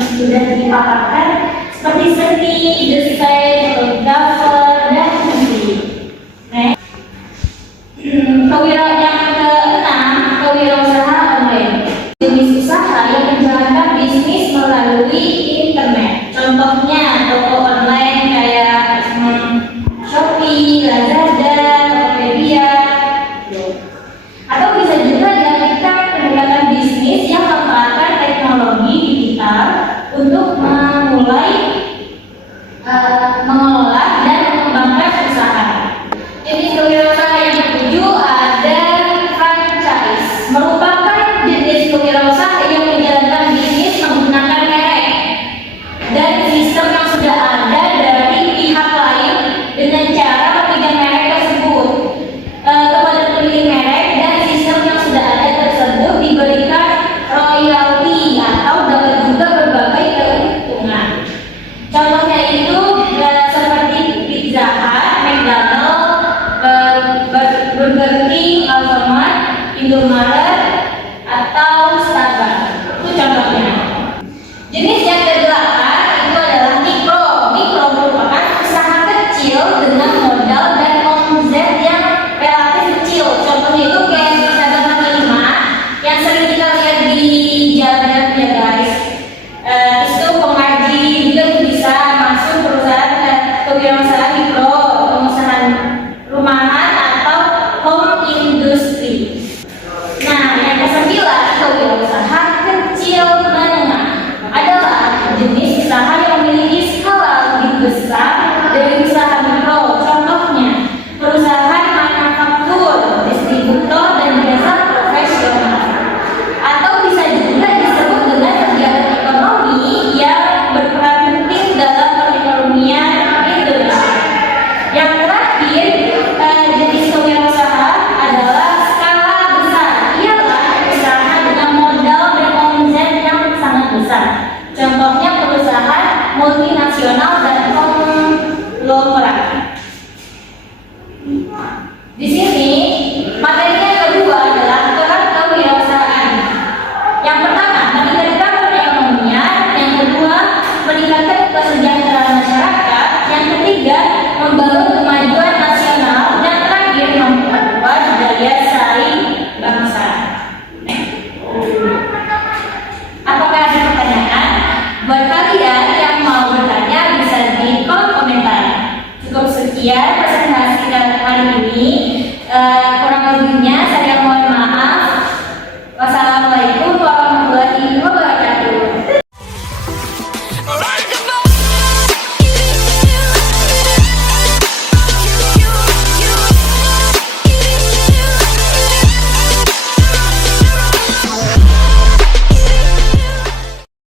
sudah dipaparkan seperti seni, desain, fotografer, dan musik. Nah, yang keenam, kewirausahaan online. Jenis usaha yang menjalankan bisnis melalui internet. Contohnya toko online kayak Shopee, Lazada, Tokopedia. Atau bisa juga diartikan menggunakan bisnis yang memanfaatkan teknologi digital untuk memulai, mengelola dan mengembangkan usaha. Jenis kewirausahaan yang ketujuh ada franchise, merupakan jenis kewirausahaan yang menjalankan bisnis menggunakan merek dan sistem yang sudah ada dari pihak lain dengan cara memegang merek tersebut kepada pemilik merek, dan sistem yang sudah ada tersebut diberikan royalti atau dapat juga berbagai keuntungan. Contohnya itu seperti Pizza Hut, McDonald's, Burger King, Alfamart, Indomaret, atau Starbucks. Itu contohnya. Jenis yang kedelapan itu adalah mikro. Mikro merupakan usaha kecil dengan modal dan omset yang relatif kecil. Contohnya itu kayak pedagang kaki lima yang sering kita lihat di jalan ya guys. Itu pengaji juga bisa masuk perusahaan kewirausahaan mikro, pengusahaan rumahan atau home industry. Nah, yang kesembilan, kewirausahaan kecil menengah adalah jenis usaha yang memiliki skala lebih besar dari usaha mikro. Contohnya, perusahaan manufaktur, distributor, dan jasa profesional. Atau bisa juga disebut dengan kegiatan ekonomi yang berperan penting dalam perekonomian Indonesia. Yang terakhir, jenis kewirausahaan adalah skala besar. Ialah usaha dengan modal dan omset yang sangat besar. Contohnya perusahaan multinasional dan konglomerat.